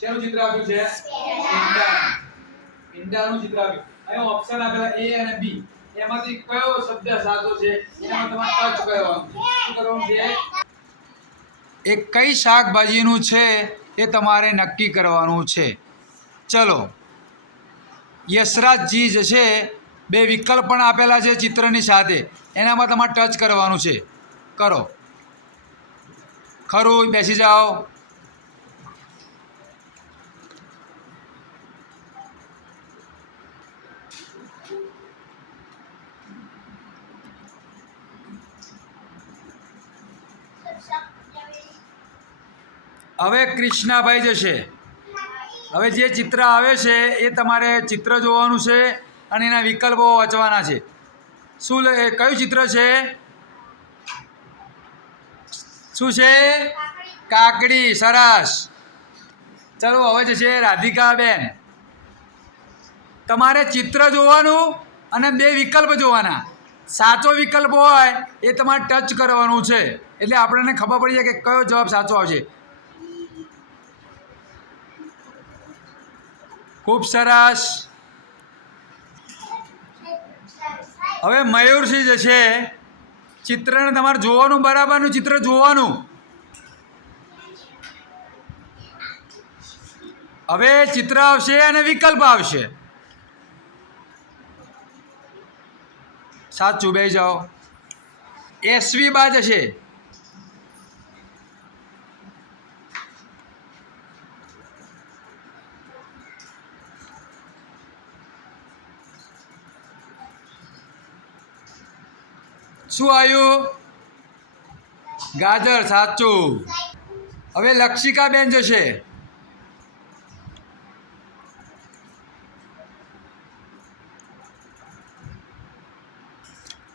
શેનું ચિત્ર આપ્યું છે? ઈંડા. ઈંડાનું ચિત્ર આપ્યું. અહીં ઓપ્શન આપેલા એ અને બી એમાંથી કયો શબ્દ સાચો છે? એમાં તમારે ટચ કરવાનું કરવાનું છે? એ કઈ શાકભાજીનું છે એ તમારે નક્કી કરવાનું છે. ચલો. યશરાજજી જે છે, બે વિકલ્પ પણ આપેલા છે ચિત્રની સાથે. એનામાં તમારે ટચ કરવાનું છે. કરો. ખરું, બેસી જાઓ. હવે કૃષ્ણાભાઈ જશે હવે જે ચિત્ર આવે છે, એ તમારે ચિત્ર જોવાનું છે અને એના વિકલ્પો વાંચવાના છે. શું કયું ચિત્ર છે? શું છે? કાકડી, સરસ. ચાલો, હવે જશે રાધિકાબેન. તમારે ચિત્ર જોવાનું અને બે વિકલ્પ જોવાના. સાચો વિકલ્પ હોય, એ તમારે ટચ કરવાનું છે. એટલે આપણને ખબર પડી જાય કે કયો જવાબ સાચો આવશે. ખૂબ સરસ. હવે મયુરસિંહ જે છે ચિત્રને તમારે જોવાનું, બરાબરનું ચિત્ર જોવાનું. હવે ચિત્ર આવશે અને વિકલ્પ આવશે. સાચું બે જાઓ. એસવી બાદ હશે. શું આવ્યું? ગાજર, સાચું. હવે લક્ષિકાબેન જશે.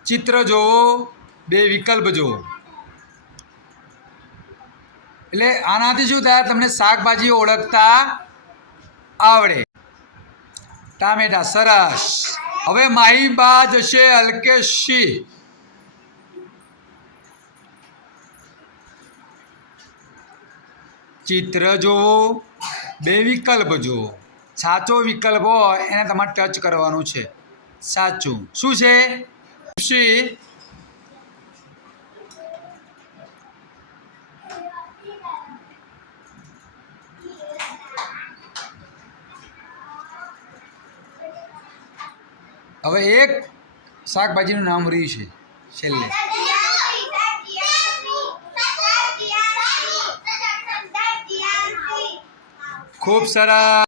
ચિત્ર જોવો, બે વિકલ્પ જોવો એટલે આનાથી શું થાય? તમને શાકભાજી ઓળખતા આવડે. ટામેટા, સરસ. હવે માહી બા જશે અલ્કેશ સિંહ ચિત્ર જોવો બે વિકલ્પ જુઓ. સાચો વિકલ્પ હોય એને તમારે ટચ કરવાનું છે. સાચું. શું છે? ખુશી હવે એક શાકભાજીનું નામ રહ્યું છે, છેલ્લે. ખૂબ સરસ